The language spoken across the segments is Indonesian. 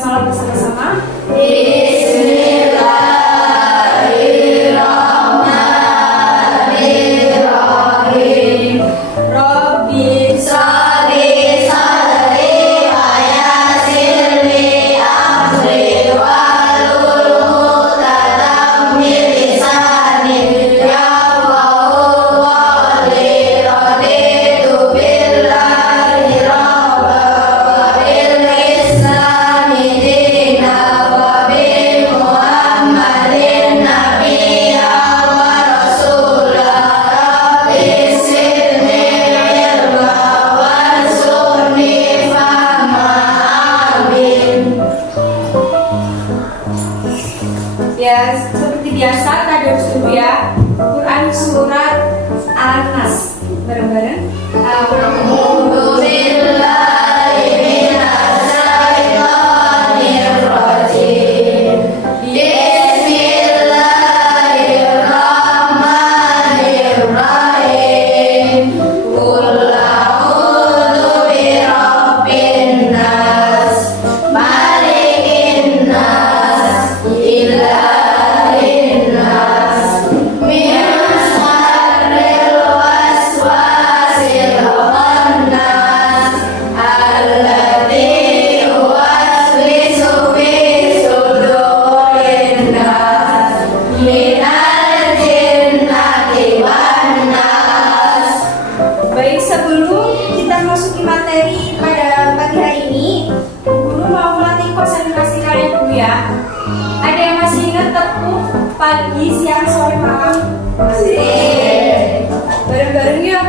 berbasmalah bersama-sama. Bismillahirrahmanirrahim. Rabbi shrahli sadri wa yassir li amri wahlul 'uqdatam min lisani yafqahu qawli. Raditu billahi rabban wa bil islami dinan wa bi Muhammadin nabiyyan wa rasulan. Rabbi zidni ilma warzuqni fahma. Amin. Ya, seperti biasa tadi harus dulu ya. Quran surat An-Nas. Bareng-bareng. A'udzu billahi minasy syaithanir rajim. Bismillahirrahmanirrahim. Qul a'udzu birabbin nas, malikin nas, ilahin nas, min syarril waswasil khannas, alladzi yuwaswisu fi sudurin nas, minal jinnati wan nas. Baik, sebelum kita masuki materi pada pagi hari ini, Guru mau melatih konsentrasi kalian dulu ya. Ada yang masih ingat tepuk pagi, siang, sore, malam? Masih. Bareng-bareng yuk.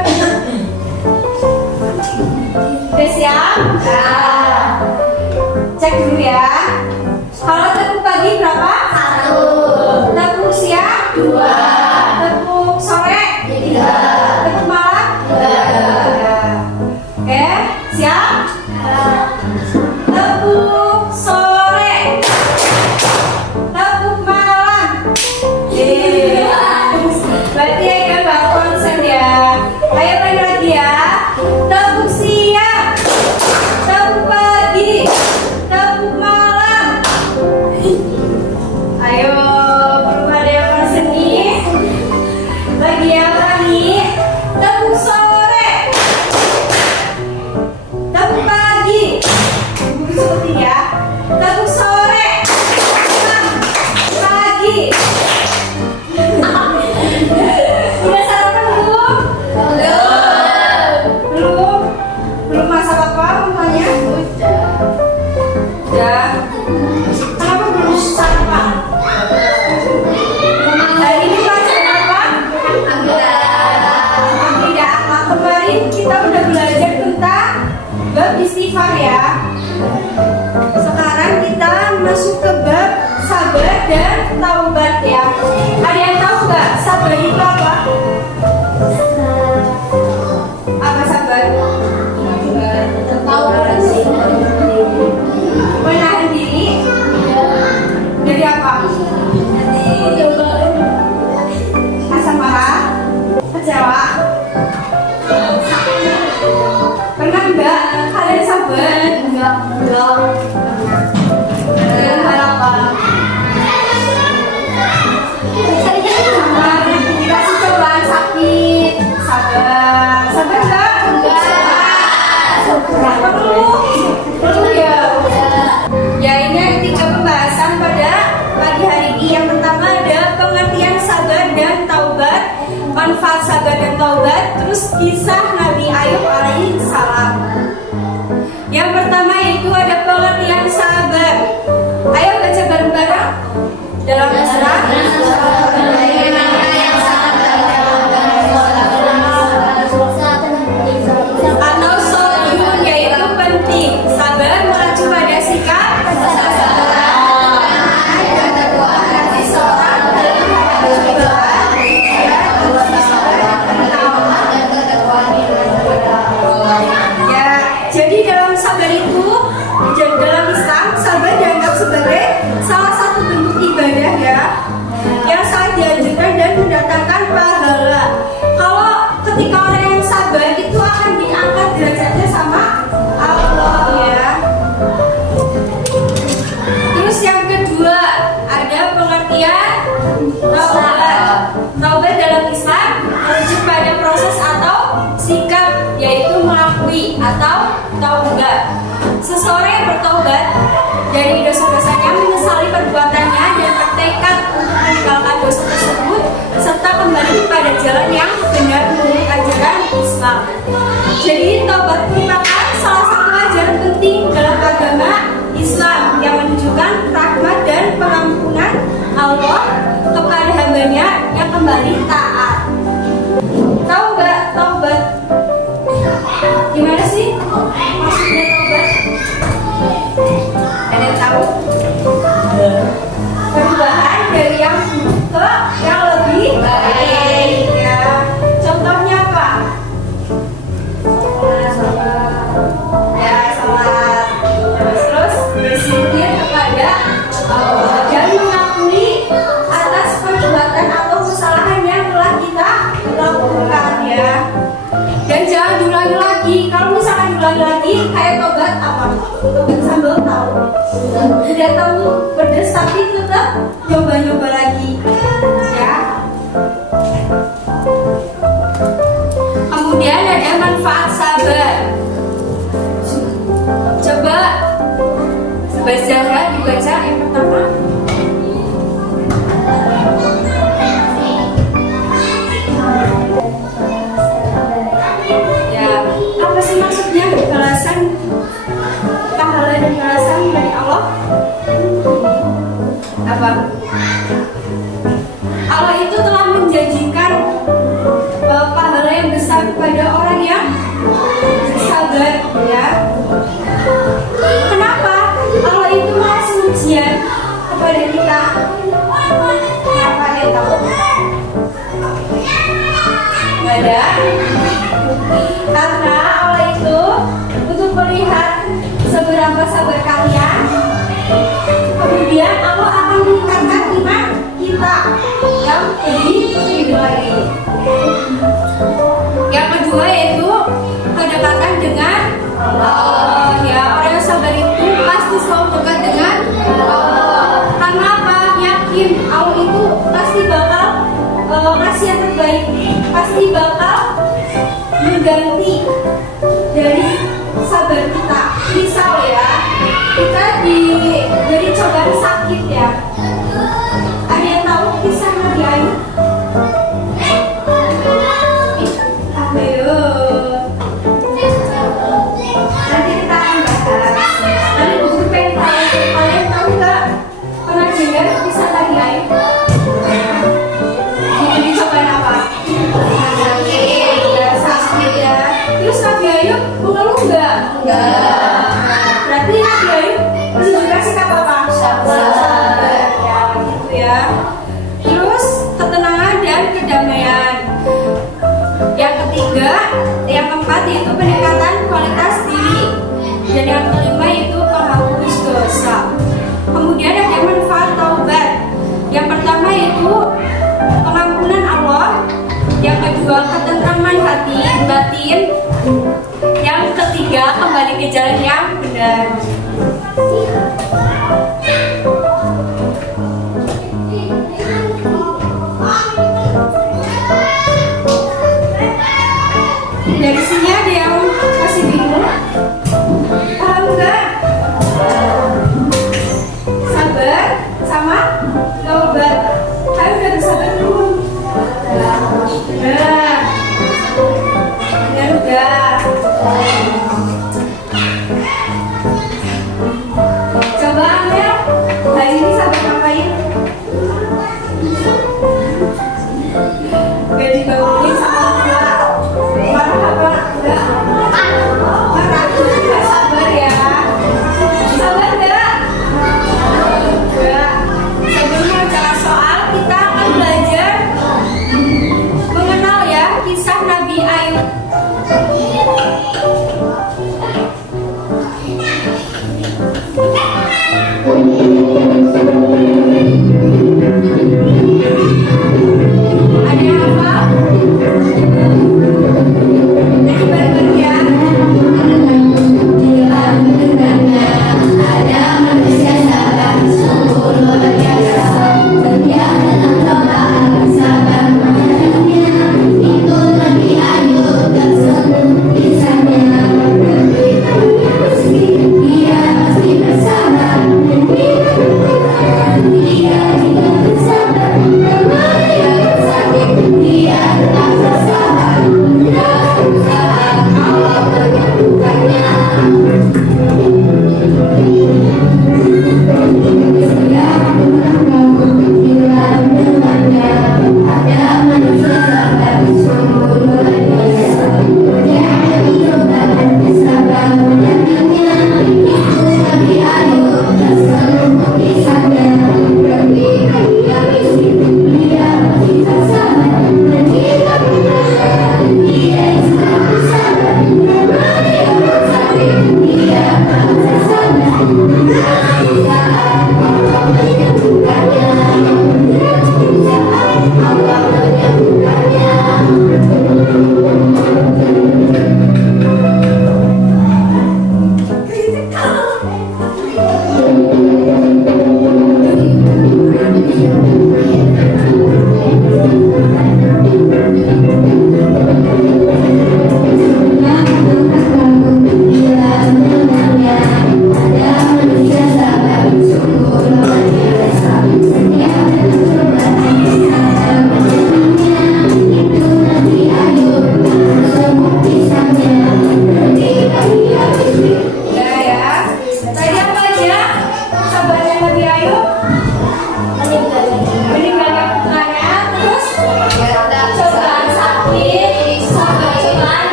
Udah siap? Cek dulu ya. Kalau tepuk pagi berapa? 1, Tepuk siang? 2, Tepuk sore? 3, Tepuk malam? 4. Oke, siap? Tepuk sore. Tepuk malam. Berarti ya Mbak konsen ya. Ayo lagi lagi ya. Tepuk siang. Tepuk pagi. Tepuk malam. Ayo, belum ada yang konsen nih. Lagi ya lagi. Tepuk sore. Tepuk pagi. Guru seperti ya. Tepuk sore. Pagi. Udah sarapan belum? Belum? Belum masak apa mamanya? Udah. Kenapa belum sarapan? Hari ini pelajaran apa? Tidak. Kemarin kita udah belajar tentang bab istighfar ya. Sekarang kita masuk ke bab sabar dan taubat ya. Ada yang tahu nggak sabar itu apa? Apa sabar? Menahan diri dari apa? Rasa marah, kecewa. Pernah nggak kalian sabar? Enggak. Dengan harapan. Dikasih cobaan sakit, sabar. Sabar nggak? Kenapa perlu? Perlu ya. Ya, ini ada 3 pembahasan pada pagi hari ini. Yang pertama ada pengertian sabar dan taubat, manfaat sabar dan taubat, terus kisah Nabi Ayub alaihi salam. Yang pertama itu ada pengertian sabar. Ayo baca bareng-bareng dalam surah atau soyun, yaitu penting. Sabar mengacu pada sikap dan kekuatan hati seorang dalam menghadapi cobaan, dan kekuatan dosa tersebut serta kembali pada jalan yang benar menurut ajaran Islam. Jadi taubat merupakan salah satu ajaran penting dalam agama Islam yang menunjukkan rahmat dan pengampunan Allah kepada hambanya yang kembali taat. Tahu nggak taubat? Gimana sih maksudnya taubat? Ada yang tahu? Perubahan dari yang buruk ke yang lebih baik ya. Contohnya apa? Ya, salat. Terus berzikir kepada Allah dan mengakui atas perbuatan atau kesalahan yang telah kita lakukan ya. Dan jangan diulangi lagi. Kalau misalkan diulangi lagi, kayak tobat apa? Tobat sambal tahu. Tidak tahu pedas tapi tetap nyoba-nyoba lagi. Ya. Kemudian ada manfaat sabar. Coba Zahra dibaca yang pertama. Apa sih maksudnya balasan pahala dan balasan dari Allah? Apa? Allah itu telah menjanjikan pahala yang besar kepada orang yang sabar ya. Kenapa? Allah itu ngasih ujian kepada kita. Kenapa dia tahu? Nggak ada. Karena Allah itu untuk melihat seberapa sabar kalian. Kemudian Allah akan meningkatkan iman kita yang lebih tinggi lagi. Yang kedua yaitu kedekatan dengan Allah. Ya, orang yang sabar itu pasti selalu dekat dengan Allah. Karena apa? Yakin Allah itu pasti bakal ngasih yang terbaik. Pasti bakal mengganti dari sabar kita. Misal ya, kita diberi cobaan sakit ya. Ada yang tahu kisah Nabi Ayub? Ayo, nanti kita akan bahas. Nanti buku pengen tahu, kalian tahu nggak? Pernah dengar kisah Nabi Ayub? Diberi cobaan apa? Sakit ya. Terus Nabi Ayub mengeluh nggak? Enggak. Berarti Nabi Ayub menunjukkan sikap apa? Sabar. Ya, gitu ya. Terus ketenangan dan kedamaian. Yang ketiga, yang keempat yaitu peningkatan kualitas diri. Dan yang kelima itu penghapus dosa. Kemudian ada manfaat taubat. Yang pertama itu pengampunan Allah. Yang kedua ketentraman hati batin. Yang ketiga kembali ke jalan yang benar. Dari sini ada yang masih bingung? Paham nggak? Sabar sama taubat. Kalian udah bersabar belum? Benar. Benar udah.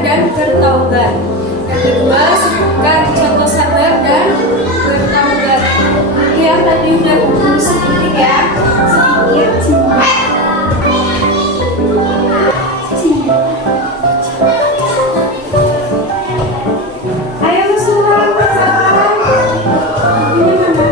dan bertaubat. Yang kedua, sebutkan contoh sabar dan bertaubat. Yang tadi udah sedikit ya, sedikit. Ayo semua bersabar. Ini mana?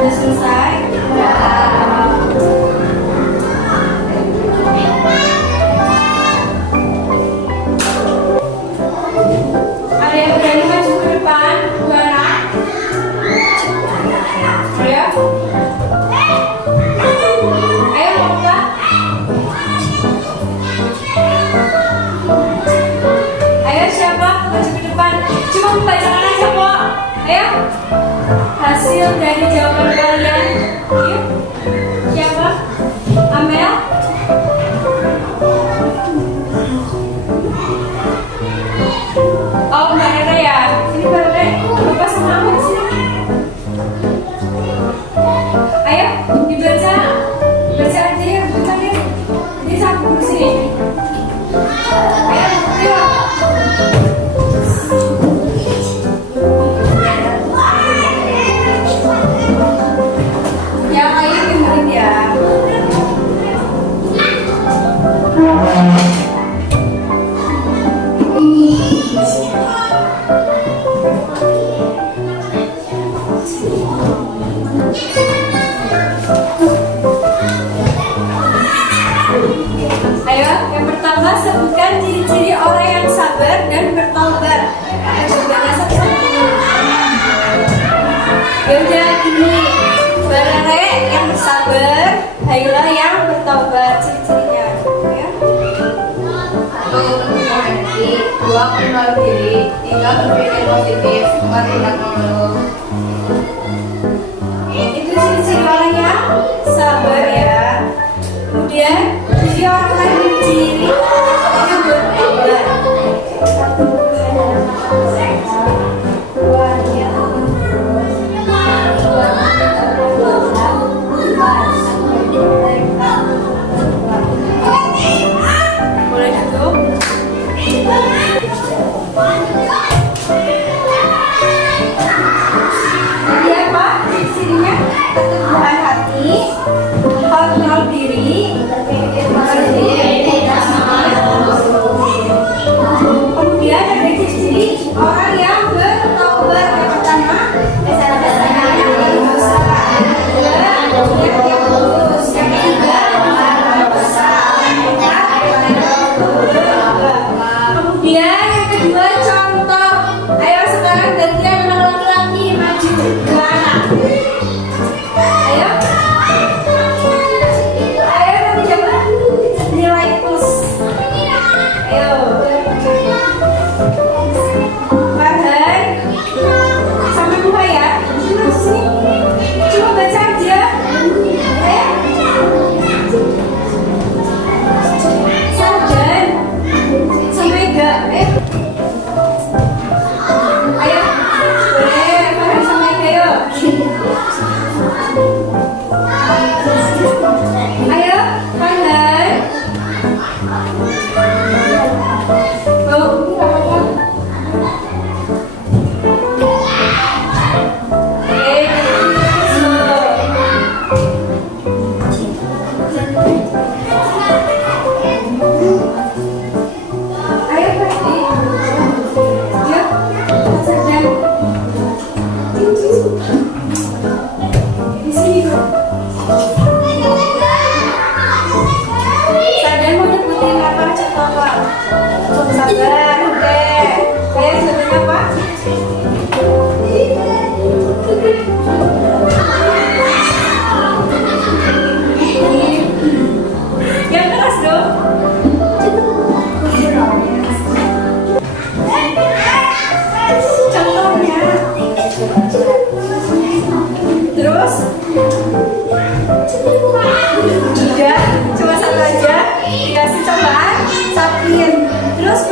Sudah selesai? Ada yang berani maju ke depan? Dua anak? Ayo. Ayo, buka. Ayo, siapa? Maju ke depan. Cuma membacakan aja kok. Ayo. Hasil dari jawaban kalian. Yuk. Siapa? Amel? Oh, Mbak Rere ya. Sini Mbak Rere. Bapak sama Amel sini. Ayo, dibaca. Baca aja ya, bukan ya. Ini sampai dulu sini. Ayo, yuk. Yang ayo dengerin ya. Ayo, yang pertama sebutkan ciri-ciri orang yang sabar dan bertaubat. Ayo coba satu-satu. Ya udah gini, Mbak Rere yang sabar, Haila yang bertaubat. Ciri-cirinya, ya. Mengerti, 2 mengenal diri, 3 berpikir positif, 4 tidak mengeluh. Itu ciri-ciri orang yang sabar ya. Kemudian ciri orang lain ciri orang yang bertaubat. Satu, dua, tiga. Boleh duduk. Jadi apa? Ciri-cirinya keteguhan hati, 4 kenal diri,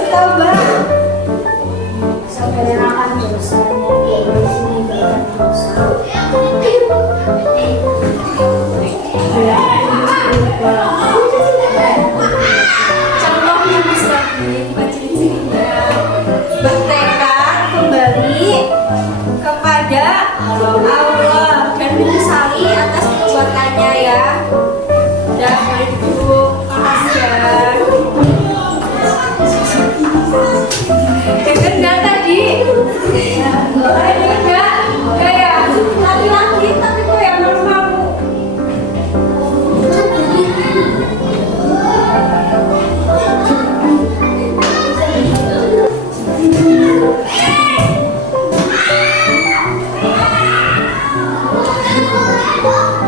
bertaubat. Sampai menyerahkan dosanya di sini berdosa. Contoh yang bisa ciri-cirinya bertekad kembali kepada Allah dan menyesali atas perbuatannya ya. Udah mulai duduk, makasih ya. Dengar nggak tadi? Enggak ya, laki-laki tapi kok yang malu-malu.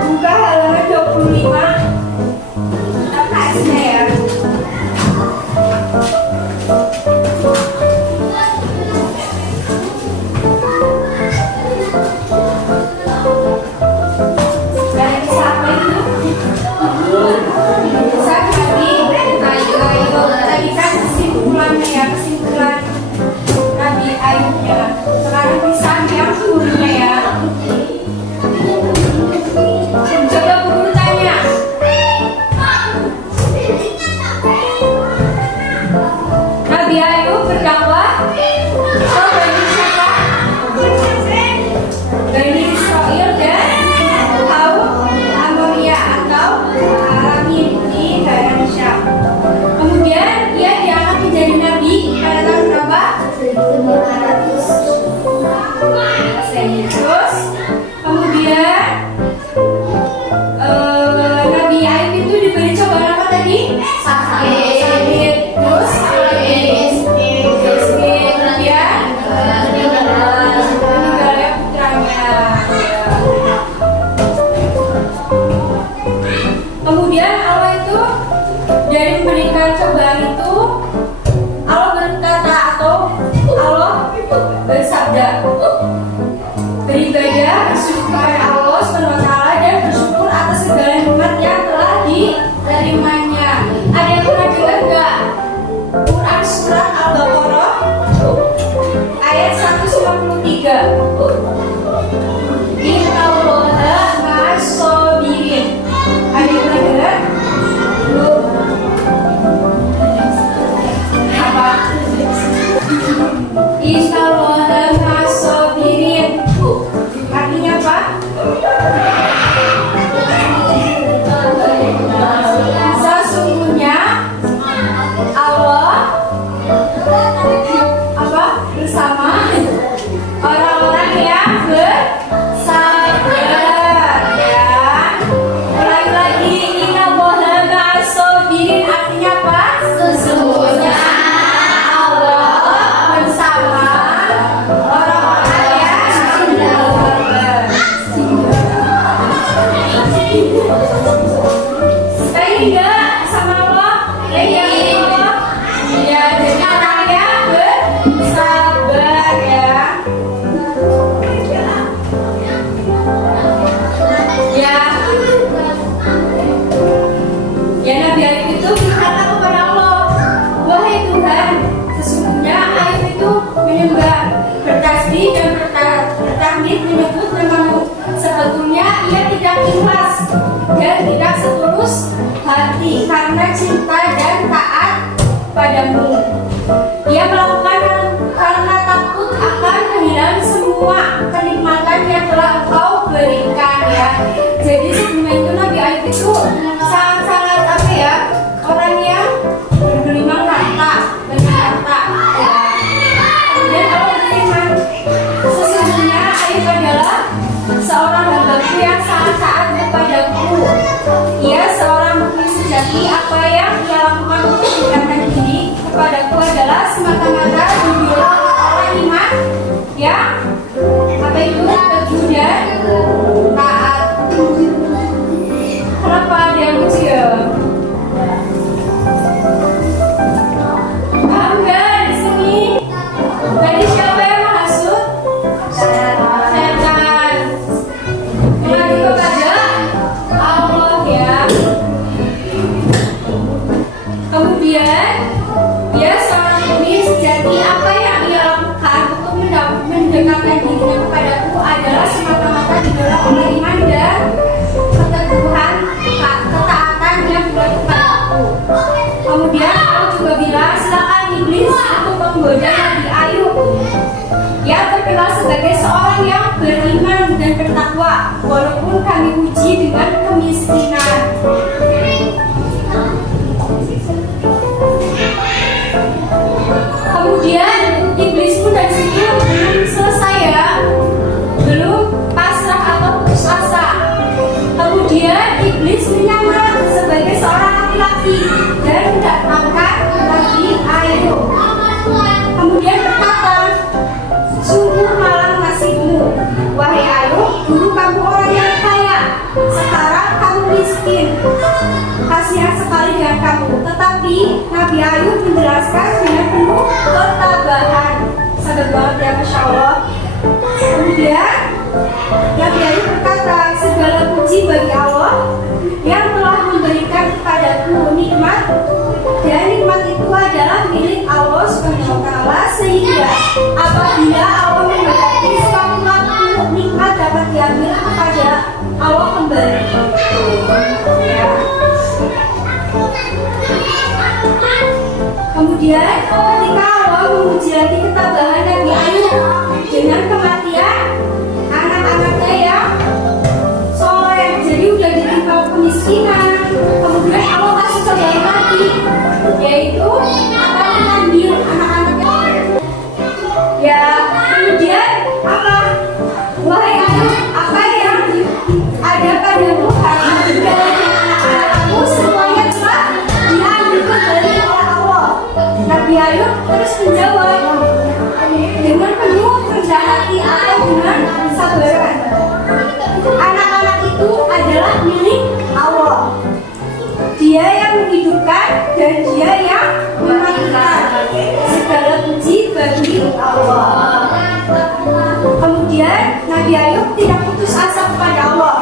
Buka halaman 25. Apa hasilnya ya? Dari siapa itu? Bisa ayo. Tadi kan kesimpulannya ya, kesimpulan Nabi Ayubnya. Sekarang bisa yang gurunya ya. Coba guru tanya. Nabi Ayub berdakwah ke Bani siapa? Bani Israel dan kaum Amoria atau Aramin di daerah Syam. Kemudian ia diangkat menjadi nabi pada tahun berapa? 1500. Terus kemudian Nabi Ayub itu diberi cobaan apa tadi? Sakit. Terus miskin. Kemudian meninggalnya putranya. Kemudian Allah itu dari memberikan cobaan itu, Allah berkata atau Allah bersabda, beribadah bersyukur kepada Allah SWT dan bersyukur atas segala nikmat yang telah diterimanya. Ada yang pernah dengar nggak? Quran surat Al-Baqarah ayat 153. Innallaha ma'as-sabirin. Ada yang pernah dengar? Belum? Apa? Innallaha ma'as-sabirin. Artinya apa? Sesungguhnya Allah apa? Bersama orang-orang yang bersabar ya. Ulangi lagi, innallaha ma'as-sabirin. Artinya apa? Sesungguhnya Allah bersama orang-orang yang bersabar. Sekali enggak sama Allah? Ya Allah. Ya, jadi orang yang bersabar ya. Ya Nabi Ayub itu berkata kepada Allah, wahai Tuhan, sesungguhnya Ayub itu menyembah, bertasbih dan bertahmid menyebut namamu. Sebetulnya ia tidak ikhlas dan tidak setulus hati karena cinta dan taat padamu. Ia melakukan karena takut akan kehilangan semua kenikmatan yang telah Engkau berikan ya. Jadi sebelumnya itu Nabi Ayub itu sangat-sangat apa ya, orang yang bergelimang harta, banyak harta ya. Dan Allah berfirman, sesungguhnya Ayub adalah seorang hambaku yang sangat taat kepadaku. Ia seorang mukmin sejati. Apa yang ia lakukan untuk mendekatkan diri kepadaku adalah menggoda Nabi Ayub. Ia terkenal sebagai seorang yang beriman dan bertakwa, walaupun kami uji dengan kemiskinan. Kemudian iblis pun dari situ belum selesai ya, belum pasrah atau putus asa. Kemudian iblis menyamar sebagai seorang laki-laki dan mendatangkan Nabi Ayub. Kemudian berkata, sungguh malang nasibmu, wahai Ayub, dulu kamu orang yang kaya, sekarang kamu miskin. Kasihan sekali dengan kamu. Tetapi Nabi Ayub menjelaskan dengan penuh ketabahan. Sabar banget ya, Masya Allah. Kemudian Nabi Ayub berkata, segala puji bagi Allah yang telah memberikan kepadaku nikmat, dan nikmat itu adalah milik Allah SWT, sehingga apabila Allah menghendaki suatu waktu nikmat dapat diambil kepada Allah kembali. Ya. Kemudian ketika Allah menguji lagi ketabahan Nabi Ayub dengan kematian anak-anaknya yang soleh, jadi udah ditimpa kemiskinan. Kemudian Allah kasih cobaan lagi, yaitu akan mengambil anak-anaknya. Ya, kemudian apa? Wahai Ayub, apa yang ada padamu hari dan anak-anakmu semuanya telah diambil kembali oleh Allah. Nabi Ayub terus menjawab dengan penuh rendah hati atau dengan sabaran. Anak-anak itu adalah milik Allah. Dia yang menghidupkan dan Dia yang mematikan. Segala puji bagi Allah. Kemudian Nabi Ayub tidak putus asa kepada Allah,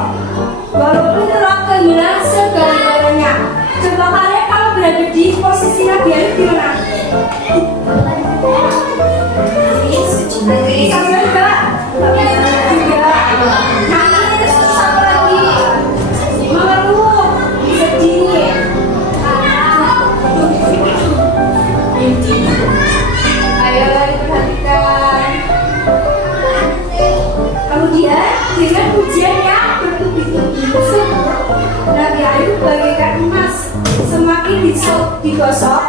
walaupun telah kehilangan segala-galanya. Coba kalian kalau berada di posisi Nabi Ayub gimana? Sabar enggak? Juga nangis, terus apa lagi? Mengeluh, sedih. Ayo diperhatikan. Kemudian dengan pujian yang bertubi-tubi tersebut, Nabi Ayub bagaikan emas, semakin digosok